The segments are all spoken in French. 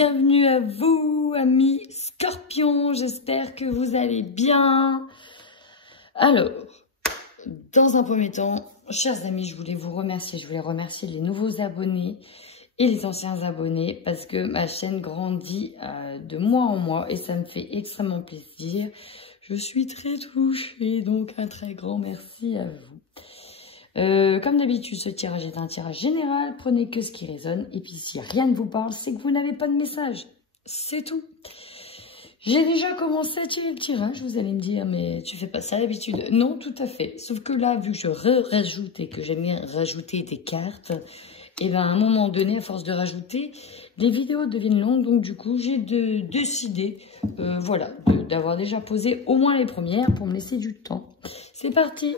bienvenue à vous, amis Scorpions, j'espère que vous allez bien. Alors, dans un premier temps, chers amis, je voulais vous remercier, les nouveaux abonnés et les anciens abonnés parce que ma chaîne grandit de mois en mois et ça me fait extrêmement plaisir. Je suis très touchée, donc un très grand merci à vous. Comme d'habitude, ce tirage est un tirage général. Prenez que ce qui résonne. Et puis, si rien ne vous parle, c'est que vous n'avez pas de message. C'est tout. J'ai déjà commencé à tirer le tirage. Vous allez me dire, mais tu fais pas ça d'habitude? Non, tout à fait. Sauf que là, vu que je rajoute et que j'aime bien rajouter des cartes, et bien à un moment donné, à force de rajouter, les vidéos deviennent longues. Donc, du coup, j'ai décidé, voilà, d'avoir déjà posé au moins les premières pour me laisser du temps. C'est parti.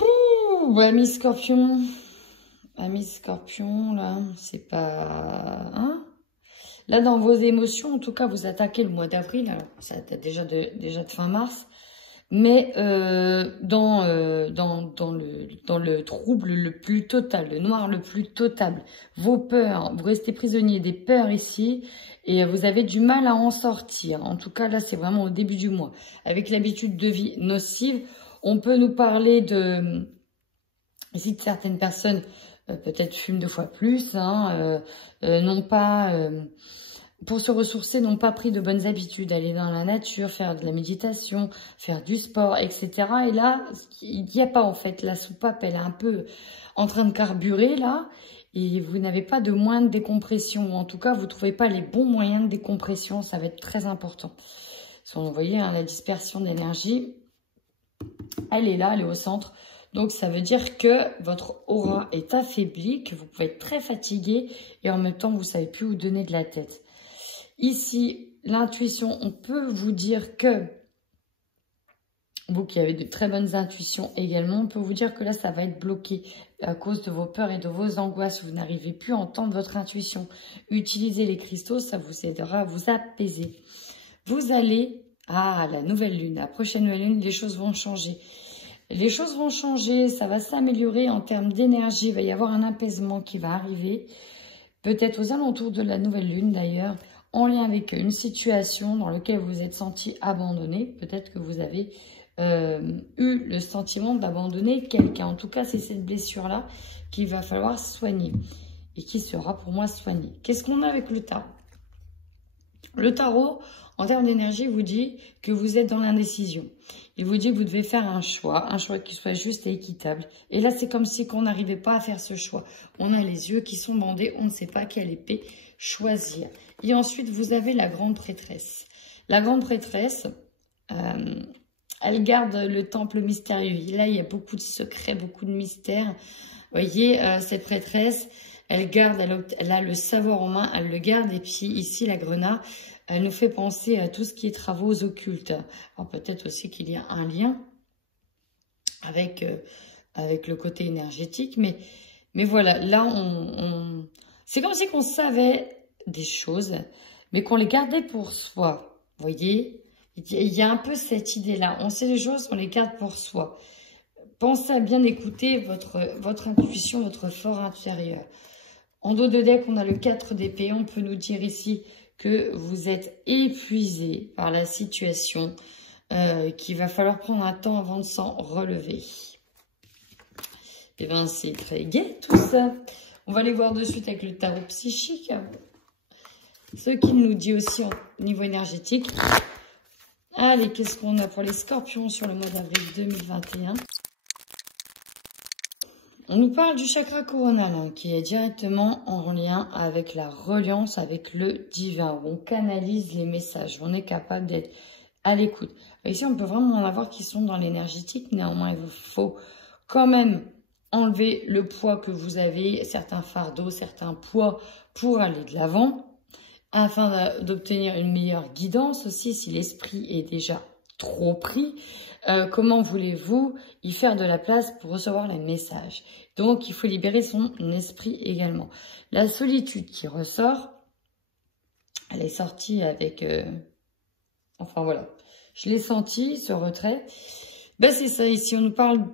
Ouh, amis Scorpion, là, c'est pas... Hein, là, dans vos émotions, en tout cas, vous attaquez le mois d'avril, alors ça date déjà de fin mars, mais dans le trouble le plus total, le noir le plus total, vos peurs, vous restez prisonnier des peurs ici, et vous avez du mal à en sortir. En tout cas, là, c'est vraiment au début du mois. Avec l'habitude de vie nocive, on peut nous parler de... Ici, de certaines personnes, peut-être fument 2 fois plus, hein, n'ont pas, pour se ressourcer, n'ont pas pris de bonnes habitudes, aller dans la nature, faire de la méditation, faire du sport, etc. Et là, il n'y a pas en fait, la soupape, elle est un peu en train de carburer là, et vous n'avez pas de moyens de décompression. En tout cas, vous ne trouvez pas les bons moyens de décompression, ça va être très important. Vous voyez, hein, la dispersion d'énergie, elle est là, elle est au centre. Donc, ça veut dire que votre aura est affaiblie, que vous pouvez être très fatigué et en même temps, vous ne savez plus où donner de la tête. Ici, l'intuition, on peut vous dire que, vous qui avez de très bonnes intuitions également, on peut vous dire que là, ça va être bloqué à cause de vos peurs et de vos angoisses. Vous n'arrivez plus à entendre votre intuition. Utilisez les cristaux, ça vous aidera à vous apaiser. Vous allez à la nouvelle lune, la prochaine nouvelle lune, les choses vont changer. Les choses vont changer, ça va s'améliorer en termes d'énergie. Il va y avoir un apaisement qui va arriver, peut-être aux alentours de la nouvelle lune d'ailleurs, en lien avec une situation dans laquelle vous vous êtes senti abandonné. Peut-être que vous avez eu le sentiment d'abandonner quelqu'un. En tout cas, c'est cette blessure-là qu'il va falloir soigner et qui sera pour moi soignée. Qu'est-ce qu'on a avec le tarot? Le tarot, en termes d'énergie, vous dit que vous êtes dans l'indécision. Il vous dit que vous devez faire un choix qui soit juste et équitable. Et là, c'est comme si on n'arrivait pas à faire ce choix. On a les yeux qui sont bandés, on ne sait pas quelle épée choisir. Et ensuite, vous avez la grande prêtresse. La grande prêtresse, elle garde le temple mystérieux. Et là, il y a beaucoup de secrets, beaucoup de mystères. Vous voyez, cette prêtresse, elle garde, elle a le savoir en main, elle le garde. Et puis ici, la grenade, elle nous fait penser à tout ce qui est travaux occultes. Alors peut-être aussi qu'il y a un lien avec, avec le côté énergétique. Mais voilà, là, c'est comme si on savait des choses, mais qu'on les gardait pour soi. Vous voyez, il y a un peu cette idée-là. On sait les choses, on les garde pour soi. Pensez à bien écouter votre intuition, votre fort intérieur. En dos de deck, on a le 4 d'épée. On peut nous dire ici que vous êtes épuisé par la situation, qu'il va falloir prendre un temps avant de s'en relever. Et bien, c'est très gai tout ça. On va aller voir de suite avec le tarot psychique. Ce qu'il nous dit aussi au niveau énergétique. Allez, qu'est-ce qu'on a pour les Scorpions sur le mois d'avril 2021? On nous parle du chakra coronal, hein, qui est directement en lien avec la reliance avec le divin, où on canalise les messages, on est capable d'être à l'écoute. Ici, on peut vraiment en avoir qui sont dans l'énergétique, néanmoins, il vous faut quand même enlever le poids que vous avez, certains fardeaux, certains poids pour aller de l'avant, afin d'obtenir une meilleure guidance aussi, si l'esprit est déjà trop pris. Comment voulez-vous y faire de la place pour recevoir les messages? Donc, il faut libérer son esprit également. La solitude qui ressort, elle est sortie avec... enfin, voilà. Je l'ai senti, ce retrait. Ben, c'est ça, ici, on nous parle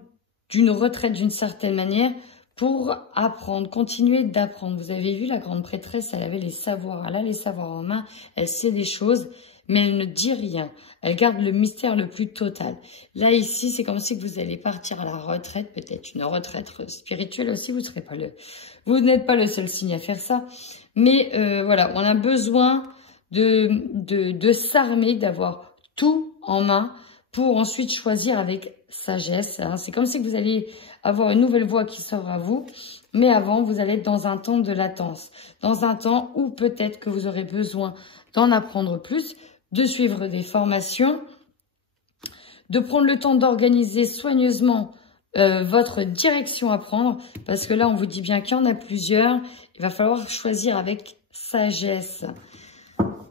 d'une retraite d'une certaine manière pour apprendre, continuer d'apprendre. Vous avez vu, la grande prêtresse, elle avait les savoirs. Elle a les savoirs en main, elle sait des choses, mais elle ne dit rien. Elle garde le mystère le plus total. Là, ici, c'est comme si vous allez partir à la retraite, peut-être une retraite spirituelle aussi. Vous n'êtes pas le seul signe à faire ça. Mais voilà, on a besoin de s'armer, d'avoir tout en main pour ensuite choisir avec sagesse. Hein. C'est comme si vous allez avoir une nouvelle voie qui s'ouvre à vous. Mais avant, vous allez être dans un temps de latence. Dans un temps où peut-être que vous aurez besoin d'en apprendre plus, de suivre des formations, de prendre le temps d'organiser soigneusement votre direction à prendre. Parce que là, on vous dit bien qu'il y en a plusieurs. Il va falloir choisir avec sagesse.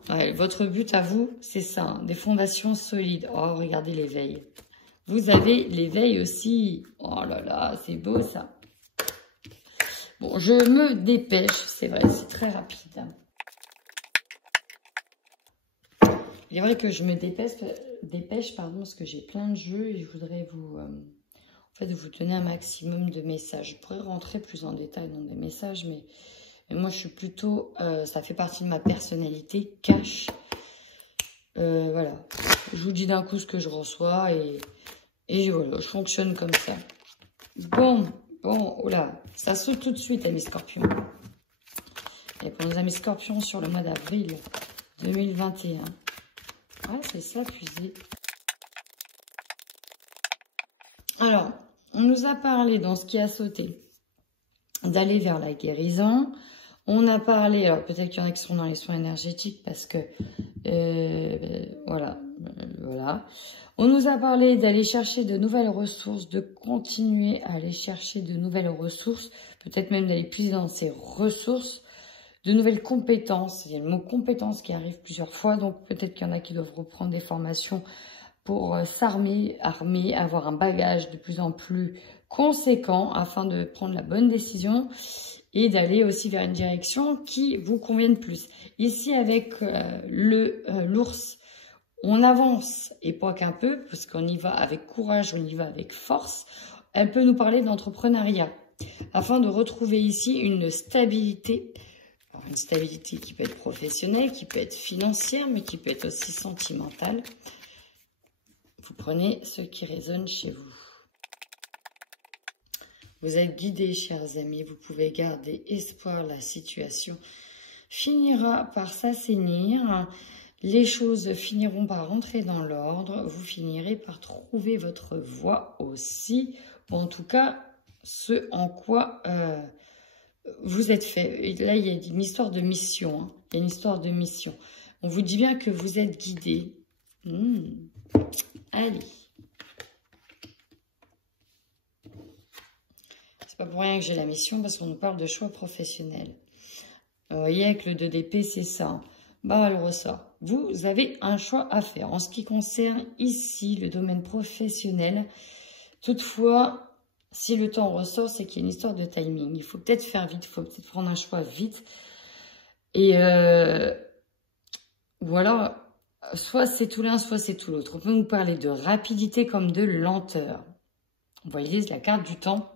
Ouais, votre but à vous, c'est ça, hein, des fondations solides. Oh, regardez l'éveil. Vous avez l'éveil aussi. Oh là là, c'est beau ça. Bon, je me dépêche, c'est vrai, c'est très rapide. Il est vrai que je me dépêche parce que j'ai plein de jeux et je voudrais vous, vous donner un maximum de messages. Je pourrais rentrer plus en détail dans des messages, mais moi je suis plutôt, ça fait partie de ma personnalité, cash. Voilà, je vous dis d'un coup ce que je reçois et voilà, je fonctionne comme ça. Bon, oh là, ça saute tout de suite, amis scorpions. Et pour nos amis scorpions sur le mois d'avril 2021. Ouais, c'est ça, fusée. Alors, on nous a parlé dans ce qui a sauté d'aller vers la guérison. On a parlé, alors peut-être qu'il y en a qui sont dans les soins énergétiques parce que, voilà. On nous a parlé d'aller chercher de nouvelles ressources, de continuer à aller chercher de nouvelles ressources, peut-être même d'aller puiser dans ces ressources, de nouvelles compétences. Il y a le mot compétences qui arrive plusieurs fois, donc peut-être qu'il y en a qui doivent reprendre des formations pour s'armer, avoir un bagage de plus en plus conséquent afin de prendre la bonne décision et d'aller aussi vers une direction qui vous convienne plus. Ici, avec l'ours, on avance, et pas qu'un peu, parce qu'on y va avec courage, on y va avec force. Elle peut nous parler d'entrepreneuriat, afin de retrouver ici une stabilité. Alors, une stabilité qui peut être professionnelle, qui peut être financière, mais qui peut être aussi sentimentale. Vous prenez ce qui résonne chez vous. Vous êtes guidés, chers amis. Vous pouvez garder espoir. La situation finira par s'assainir. Les choses finiront par rentrer dans l'ordre. Vous finirez par trouver votre voie aussi. Ou en tout cas, ce en quoi vous êtes fait. Là, il y a une histoire de mission. Hein. Il y a une histoire de mission. On vous dit bien que vous êtes guidés. Allez. C'est pas pour rien que j'ai la mission, parce qu'on nous parle de choix professionnels. Vous voyez, avec le 2 d'épée, c'est ça. Bah, le ressort. Vous avez un choix à faire. En ce qui concerne ici le domaine professionnel, toutefois, si le temps ressort, c'est qu'il y a une histoire de timing. Il faut peut-être faire vite, il faut peut-être prendre un choix vite. Et voilà, soit c'est tout l'un, soit c'est tout l'autre. On peut nous parler de rapidité comme de lenteur. Vous voyez, la carte du temps.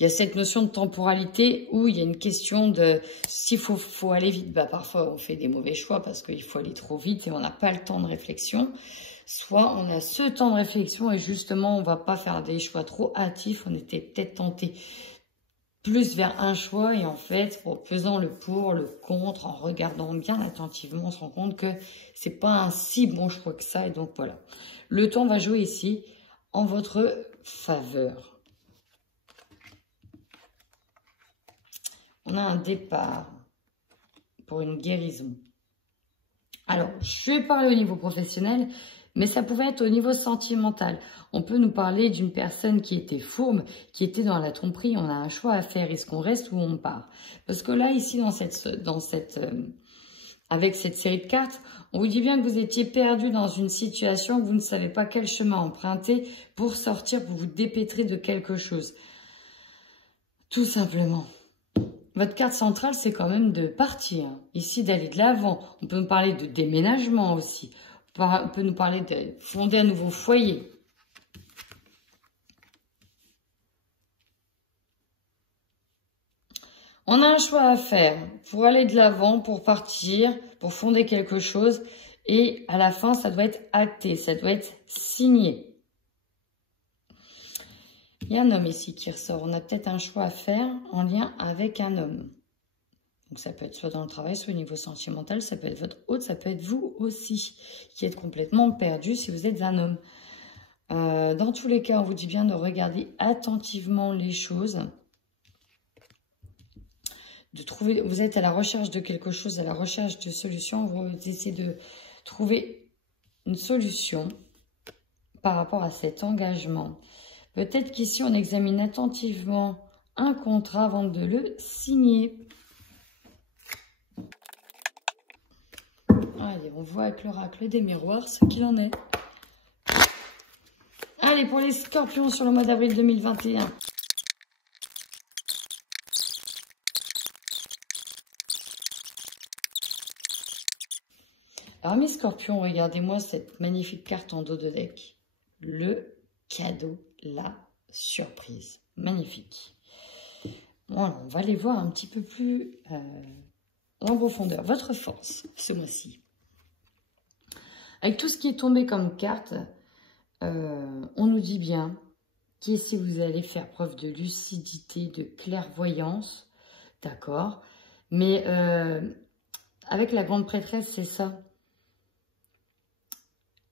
Il y a cette notion de temporalité où il y a une question de s'il faut aller vite. Bah, parfois, on fait des mauvais choix parce qu'il faut aller trop vite et on n'a pas le temps de réflexion. Soit on a ce temps de réflexion et justement, on ne va pas faire des choix trop hâtifs. On était peut-être tenté plus vers un choix et en fait, en pesant le pour, le contre, en regardant bien attentivement, on se rend compte que c'est pas un si bon choix que ça. Et donc voilà, le temps va jouer ici en votre faveur. On a un départ pour une guérison. Alors, je vais parler au niveau professionnel, mais ça pouvait être au niveau sentimental. On peut nous parler d'une personne qui était fourbe, qui était dans la tromperie. On a un choix à faire. Est-ce qu'on reste ou on part? Parce que là, ici, avec cette série de cartes, on vous dit bien que vous étiez perdu dans une situation, que vous ne savez pas quel chemin emprunter pour sortir, pour vous dépêtrer de quelque chose. Tout simplement. Votre carte centrale, c'est quand même de partir. Ici, d'aller de l'avant. On peut nous parler de déménagement aussi. On peut nous parler de fonder un nouveau foyer. On a un choix à faire pour aller de l'avant, pour partir, pour fonder quelque chose. Et à la fin, ça doit être acté, ça doit être signé. Il y a un homme ici qui ressort. On a peut-être un choix à faire en lien avec un homme. Donc ça peut être soit dans le travail, soit au niveau sentimental. Ça peut être votre hôte, ça peut être vous aussi, qui êtes complètement perdu si vous êtes un homme. Dans tous les cas, on vous dit bien de regarder attentivement les choses. De trouver, vous êtes à la recherche de quelque chose, à la recherche de solutions. Vous essayez de trouver une solution par rapport à cet engagement. Peut-être qu'ici, on examine attentivement un contrat avant de le signer. Allez, on voit avec l'oracle des miroirs ce qu'il en est. Allez, pour les scorpions sur le mois d'avril 2021. Alors mes scorpions, regardez-moi cette magnifique carte en dos de deck. Le cadeau, la surprise. Magnifique. Voilà, on va les voir un petit peu plus en profondeur. Votre force, ce mois-ci. Avec tout ce qui est tombé comme carte, on nous dit bien qu'ici vous allez faire preuve de lucidité, de clairvoyance. D'accord. Mais avec la grande prêtresse, c'est ça.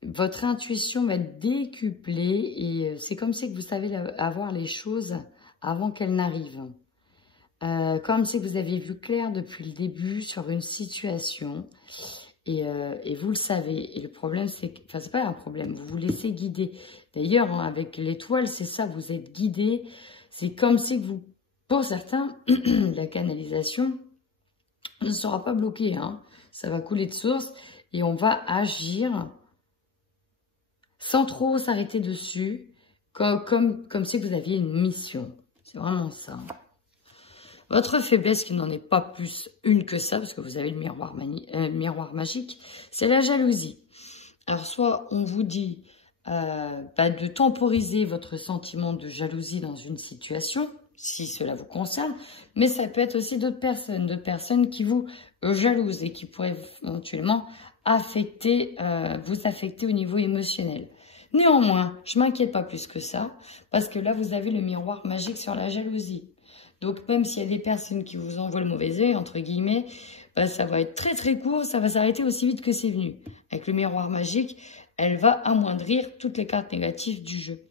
Votre intuition va être décuplée et c'est comme si que vous savez avoir les choses avant qu'elles n'arrivent. Comme si vous aviez vu clair depuis le début sur une situation et vous le savez. Et le problème, c'est que, enfin, c'est pas un problème, vous vous laissez guider. D'ailleurs, hein, avec l'étoile, c'est ça, vous êtes guidé. C'est comme si que vous, pour certains, la canalisation ne sera pas bloquée. Hein. Ça va couler de source et on va agir sans trop s'arrêter dessus, comme si vous aviez une mission. C'est vraiment ça. Votre faiblesse, qui n'en est pas plus une que ça, parce que vous avez le miroir magique, c'est la jalousie. Alors, soit on vous dit de temporiser votre sentiment de jalousie dans une situation, si cela vous concerne, mais ça peut être aussi d'autres personnes qui vous jalousent et qui pourraient éventuellement vous affecter au niveau émotionnel. Néanmoins, je ne m'inquiète pas plus que ça, parce que là, vous avez le miroir magique sur la jalousie. Donc, même s'il y a des personnes qui vous envoient le mauvais œil, entre guillemets, ça va être très très court, ça va s'arrêter aussi vite que c'est venu. Avec le miroir magique, elle va amoindrir toutes les cartes négatives du jeu.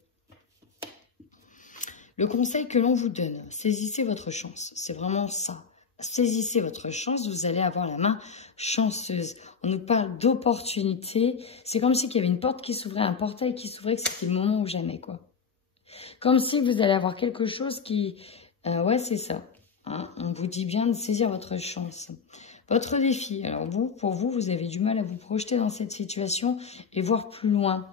Le conseil que l'on vous donne, saisissez votre chance, c'est vraiment ça. Saisissez votre chance, vous allez avoir la main chanceuse. On nous parle d'opportunité. C'est comme si il y avait une porte qui s'ouvrait, un portail qui s'ouvrait, que c'était le moment ou jamais, quoi. Comme si vous allez avoir quelque chose qui... ouais, c'est ça. Hein, on vous dit bien de saisir votre chance. Votre défi, alors pour vous, vous avez du mal à vous projeter dans cette situation et voir plus loin.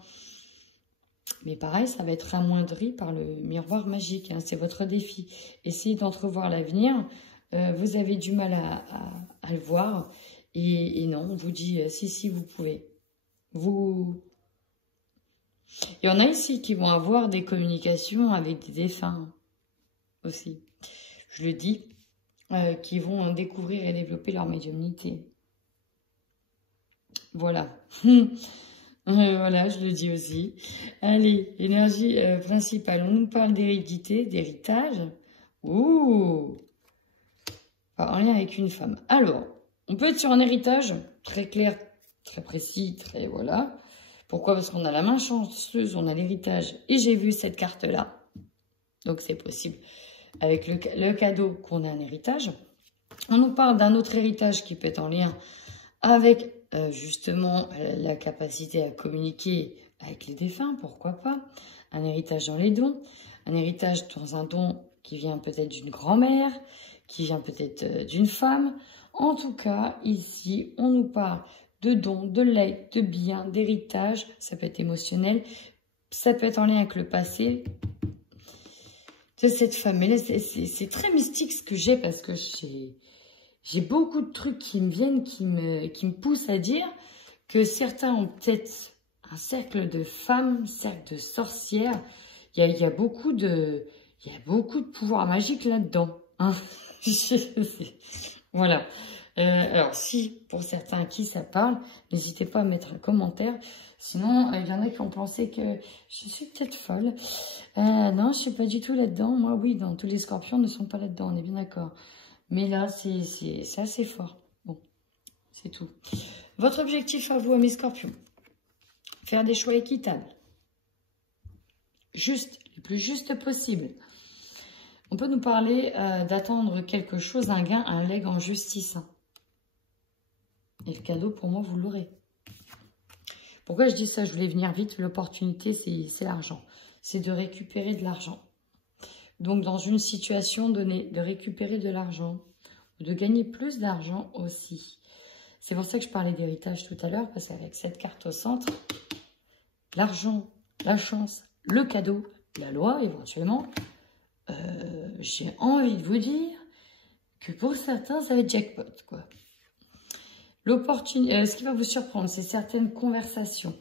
Mais pareil, ça va être amoindri par le miroir magique. Hein, c'est votre défi. Essayez d'entrevoir l'avenir. Vous avez du mal à le voir. Et non, on vous dit, si, vous pouvez. Il y en a ici qui vont avoir des communications avec des défunts aussi. Je le dis, qui vont découvrir et développer leur médiumnité. Voilà. Voilà, je le dis aussi. Allez, énergie principale. On nous parle d'hérédité, d'héritage. Ouh! En lien avec une femme. Alors, on peut être sur un héritage très clair, très précis, très voilà. Pourquoi? Parce qu'on a la main chanceuse, on a l'héritage. Et j'ai vu cette carte-là. Donc, c'est possible. Avec le cadeau qu'on a un héritage. On nous parle d'un autre héritage qui peut être en lien avec justement la capacité à communiquer avec les défunts, pourquoi pas. Un héritage dans les dons. Un héritage dans un don qui vient peut-être d'une grand-mère, qui vient peut-être d'une femme. En tout cas, ici, on nous parle de dons, de legs, de biens, d'héritage. Ça peut être émotionnel. Ça peut être en lien avec le passé de cette femme. Mais là, c'est très mystique ce que j'ai parce que j'ai beaucoup de trucs qui me viennent, qui me poussent à dire que certains ont peut-être un cercle de femmes, un cercle de sorcières. Il y a beaucoup de pouvoir magique là-dedans. Hein. Voilà. Alors, si pour certains à qui ça parle, n'hésitez pas à mettre un commentaire. Sinon, il y en a qui ont pensé que je suis peut-être folle. Non, je suis pas du tout là-dedans. Moi, oui, dans tous les scorpions ne sont pas là-dedans, on est bien d'accord. Mais là, c'est assez fort. Bon, c'est tout. Votre objectif à vous, à mes scorpions, faire des choix équitables. Juste, le plus juste possible. On peut nous parler d'attendre quelque chose, un gain, un leg en justice. Et le cadeau, pour moi, vous l'aurez. Pourquoi je dis ça? Je voulais venir vite. L'opportunité, c'est l'argent. C'est de récupérer de l'argent. Donc, dans une situation donnée, de récupérer de l'argent, de gagner plus d'argent aussi. C'est pour ça que je parlais d'héritage tout à l'heure, parce qu'avec cette carte au centre, l'argent, la chance, le cadeau, la loi, éventuellement, j'ai envie de vous dire que pour certains, ça va être jackpot, quoi. Ce qui va vous surprendre, c'est certaines conversations.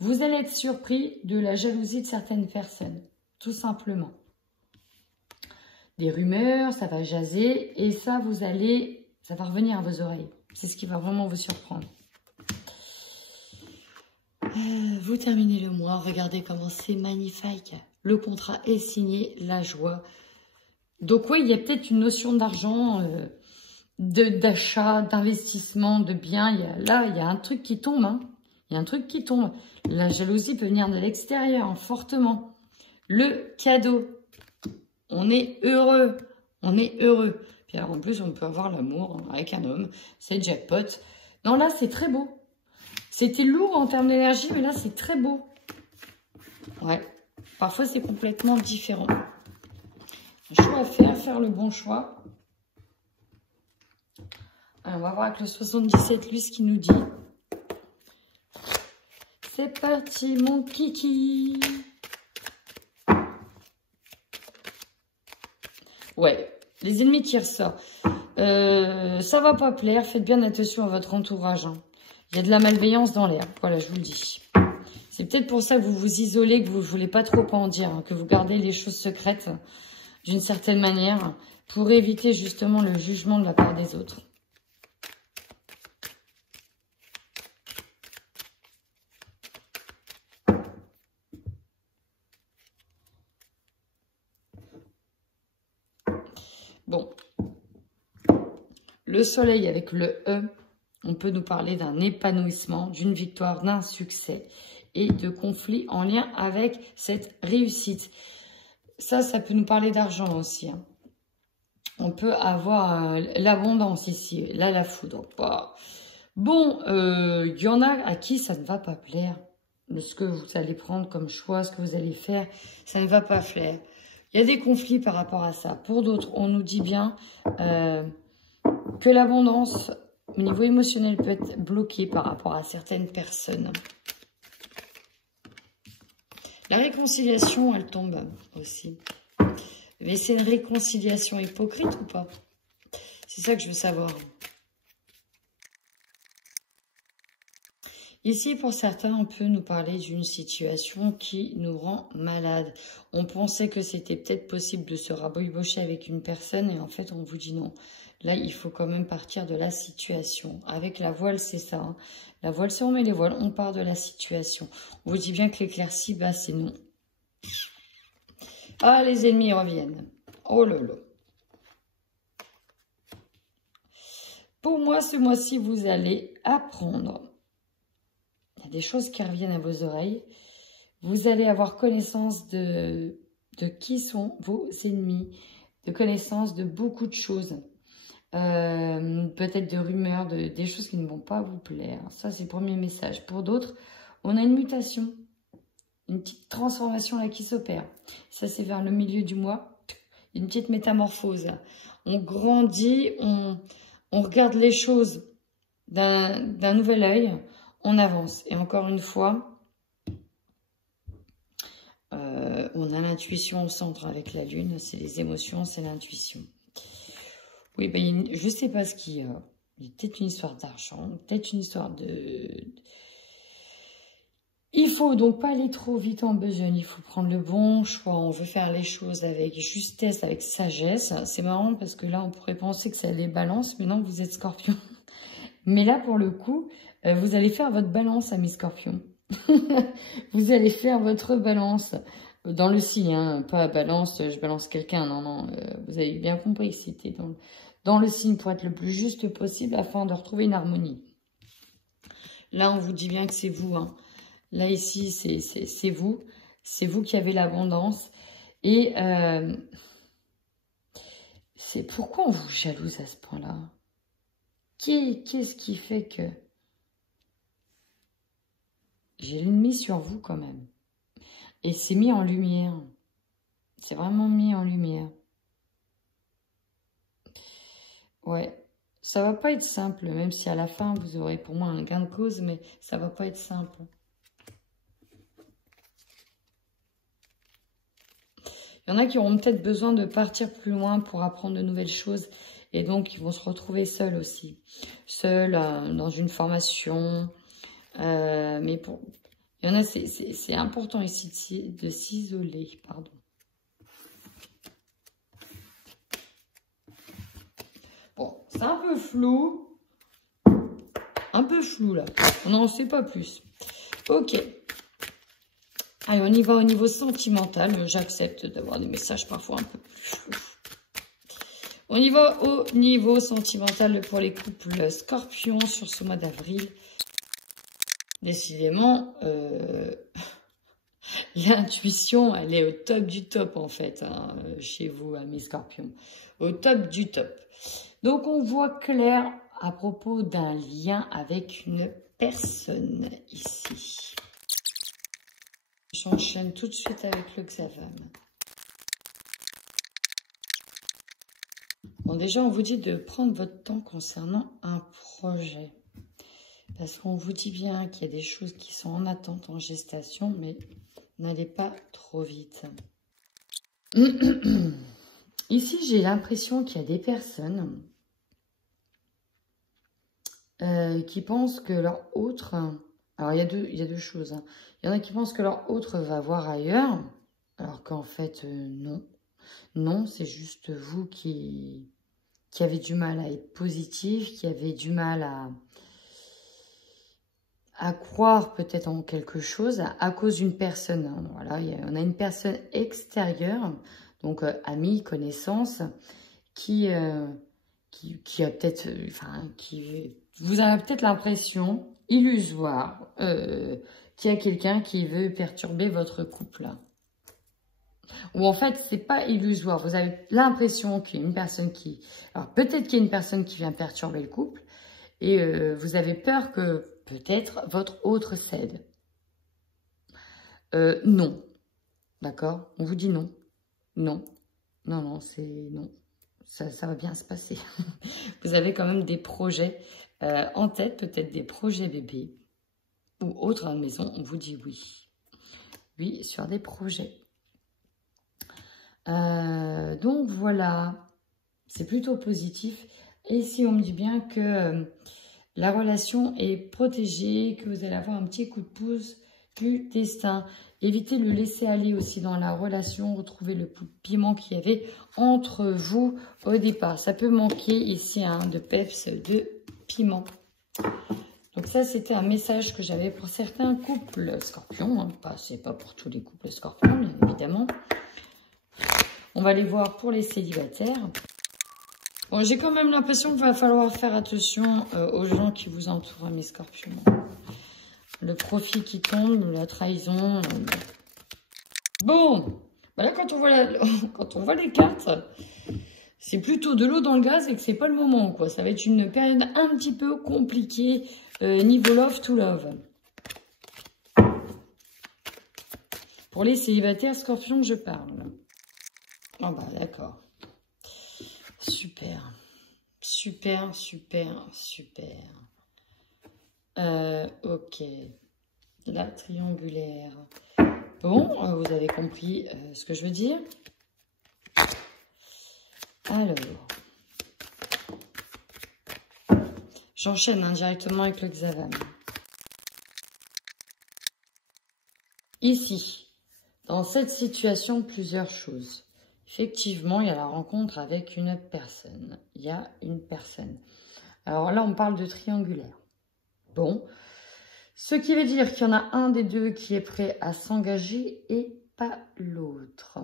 Vous allez être surpris de la jalousie de certaines personnes, tout simplement. Des rumeurs, ça va jaser, et ça, ça va revenir à vos oreilles. C'est ce qui va vraiment vous surprendre. Vous terminez le mois, regardez comment c'est magnifique. Le contrat est signé, la joie. Donc oui, il y a peut-être une notion d'argent, d'achat, d'investissement, de biens. Là, il y a un truc qui tombe. Hein. Il y a un truc qui tombe. La jalousie peut venir de l'extérieur, fortement. Le cadeau. On est heureux. On est heureux. Puis alors, en plus, on peut avoir l'amour avec un homme. C'est jackpot. Non, là, c'est très beau. C'était lourd en termes d'énergie, mais là, c'est très beau. Ouais. Parfois, c'est complètement différent. Un choix à faire le bon choix. Alors, on va voir avec le 77, lui, ce qu'il nous dit. C'est parti, mon kiki. Ouais, les ennemis qui ressortent. Ça va pas plaire, faites bien attention à votre entourage. Hein. Il y a de la malveillance dans l'air, voilà, je vous le dis. C'est peut-être pour ça que vous vous isolez, que vous ne voulez pas trop en dire, hein, que vous gardez les choses secrètes d'une certaine manière, pour éviter justement le jugement de la part des autres. Bon, le soleil avec le E, on peut nous parler d'un épanouissement, d'une victoire, d'un succès et de conflits en lien avec cette réussite. Ça peut nous parler d'argent aussi. Hein. On peut avoir l'abondance ici, là la foudre. Bon, il y en a à qui ça ne va pas plaire. Ce que vous allez prendre comme choix, ce que vous allez faire, ça ne va pas plaire. Il y a des conflits par rapport à ça. Pour d'autres, on nous dit bien que l'abondance au niveau émotionnel peut être bloquée par rapport à certaines personnes. La réconciliation, elle tombe aussi. Mais c'est une réconciliation hypocrite ou pas? C'est ça que je veux savoir. Ici, pour certains, on peut nous parler d'une situation qui nous rend malade. On pensait que c'était peut-être possible de se rabobocher avec une personne et en fait, on vous dit non. Là, il faut quand même partir de la situation. Avec la voile, c'est ça. Hein. La voile, si on met les voiles, on part de la situation. On vous dit bien que l'éclaircie, bah, c'est non. Ah, les ennemis reviennent. Oh là là. Pour moi, ce mois-ci, vous allez apprendre. Il y a des choses qui reviennent à vos oreilles. Vous allez avoir connaissance de qui sont vos ennemis, de connaissance de beaucoup de choses. Peut-être de rumeurs, des choses qui ne vont pas vous plaire. Ça, c'est le premier message. Pour d'autres, on a une mutation, une petite transformation là qui s'opère. Ça, c'est vers le milieu du mois. Une petite métamorphose. On grandit, on regarde les choses d'un nouvel œil, on avance. Et encore une fois, on a l'intuition au centre avec la lune. C'est les émotions, c'est l'intuition. Oui, ben, je ne sais pas ce qu'il y a. Il y a peut-être une histoire d'argent, peut-être une histoire de... Il faut donc pas aller trop vite en besogne, il faut prendre le bon choix. On veut faire les choses avec justesse, avec sagesse. C'est marrant parce que là, on pourrait penser que c'est les balances, mais non, vous êtes scorpion. Mais là, pour le coup, vous allez faire votre balance, amis scorpions. Vous allez faire votre balance dans le signe, hein, pas balance, je balance quelqu'un, non, non, vous avez bien compris, c'était dans le signe pour être le plus juste possible afin de retrouver une harmonie. Là, on vous dit bien que c'est vous, hein. Là, ici, c'est vous. C'est vous qui avez l'abondance. Et c'est pourquoi on vous jalouse à ce point-là? Qu'est-ce qui fait que j'ai l'ennemi sur vous quand même? Et c'est mis en lumière. C'est vraiment mis en lumière. Ouais. Ça va pas être simple, même si à la fin, vous aurez pour moi un gain de cause, mais ça va pas être simple. Il y en a qui auront peut-être besoin de partir plus loin pour apprendre de nouvelles choses. Et donc, ils vont se retrouver seuls aussi. Seuls dans une formation. Mais pour... Il y en a, c'est important ici de s'isoler. Pardon. Bon, c'est un peu flou. Un peu flou, là. On n'en sait pas plus. Ok. Allez, on y va au niveau sentimental. J'accepte d'avoir des messages parfois un peu plus flous. On y va au niveau sentimental pour les couples scorpions sur ce mois d'avril. Décidément, l'intuition, elle est au top du top en fait, hein, chez vous, amis scorpions. Au top du top. Donc, on voit clair à propos d'un lien avec une personne ici. J'enchaîne tout de suite avec le Xavam. Bon, déjà, on vous dit de prendre votre temps concernant un projet. Parce qu'on vous dit bien qu'il y a des choses qui sont en attente, en gestation, mais n'allez pas trop vite. Ici, j'ai l'impression qu'il y a des personnes qui pensent que leur autre... Alors, il y a deux choses. Hein. Il y en a qui pensent que leur autre va voir ailleurs, alors qu'en fait, non. Non, c'est juste vous qui avez du mal à être positif, qui avez du mal à croire peut-être en quelque chose à cause d'une personne. Hein. Voilà, on a une personne extérieure, donc amie, connaissance, qui a peut-être... qui vous avez peut-être l'impression illusoire qu'il y a quelqu'un qui veut perturber votre couple. Ou en fait, c'est pas illusoire. Vous avez l'impression qu'il y a une personne qui... Alors, peut-être qu'il y a une personne qui vient perturber le couple et vous avez peur que peut-être votre autre cède. Non. D'accord? On vous dit non. Non. Non, non, c'est non. Ça va bien se passer. Vous avez quand même des projets en tête, peut-être des projets bébés ou autres à la maison. On vous dit oui. Oui, sur des projets. Donc voilà, c'est plutôt positif. Et si on me dit bien que la relation est protégée, que vous allez avoir un petit coup de pouce du destin. Évitez de le laisser aller aussi dans la relation, retrouver le piment qu'il y avait entre vous au départ. Ça peut manquer ici hein, de peps, de piment. Donc ça, c'était un message que j'avais pour certains couples scorpions. Hein. C'est pas pour tous les couples scorpions, bien évidemment. On va les voir pour les célibataires. Bon, j'ai quand même l'impression qu'il va falloir faire attention aux gens qui vous entourent, mes scorpions. Le profit qui tombe, la trahison. Bon, voilà, quand on voit les cartes, c'est plutôt de l'eau dans le gaz et que c'est pas le moment, quoi. Ça va être une période un petit peu compliquée niveau love to love. Pour les célibataires scorpions, je parle. Ah bah d'accord. Super. Super, super, super. Ok. La triangulaire. Bon, vous avez compris ce que je veux dire. Alors. J'enchaîne directement avec le Xavam. ici, dans cette situation, plusieurs choses. Effectivement, il y a la rencontre avec une personne. Il y a une personne. Alors là, on parle de triangulaire. Bon. Ce qui veut dire qu'il y en a un des deux qui est prêt à s'engager et pas l'autre.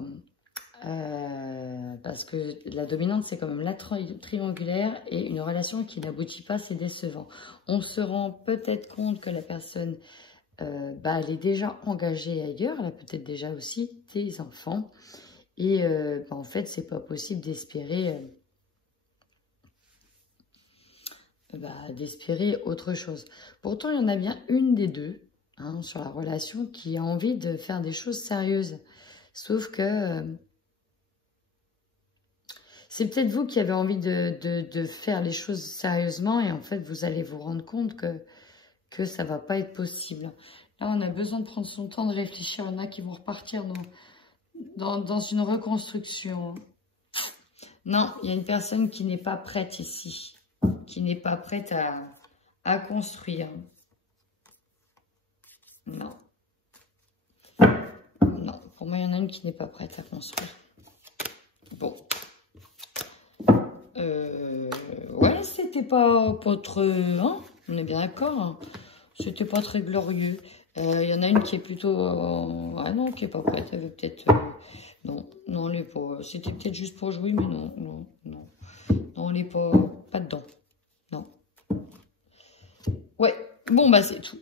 Parce que la dominante, c'est quand même la triangulaire et une relation qui n'aboutit pas, c'est décevant. On se rend peut-être compte que la personne, elle est déjà engagée ailleurs, elle a peut-être déjà aussi des enfants. Et en fait, c'est pas possible d'espérer autre chose. Pourtant, il y en a bien une des deux, hein, sur la relation, qui a envie de faire des choses sérieuses. Sauf que c'est peut-être vous qui avez envie de faire les choses sérieusement et en fait, vous allez vous rendre compte que ça ne va pas être possible. Là, on a besoin de prendre son temps de réfléchir. Il y en a qui vont repartir dans une reconstruction. Non, il y a une personne qui n'est pas prête ici, qui n'est pas prête à construire. Non. Non, pour moi, il y en a une qui n'est pas prête à construire. Bon. Ouais, c'était pas trop... Hein, on est bien d'accord. Hein, c'était pas très glorieux. Il y en a une qui est plutôt... ah non, qui est pas prête. Elle veut peut-être... non, elle est pas... C'était peut-être juste pour jouer, mais non. Non, elle est pas dedans. Non. Ouais, bon, c'est tout.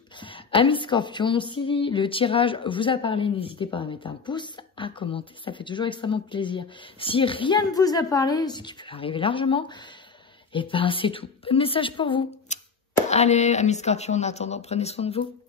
Amis Scorpion, si le tirage vous a parlé, n'hésitez pas à mettre un pouce, à commenter, ça fait toujours extrêmement plaisir. Si rien ne vous a parlé, ce qui peut arriver largement, et c'est tout. Pas de message pour vous. Allez, amis Scorpion, en attendant, prenez soin de vous.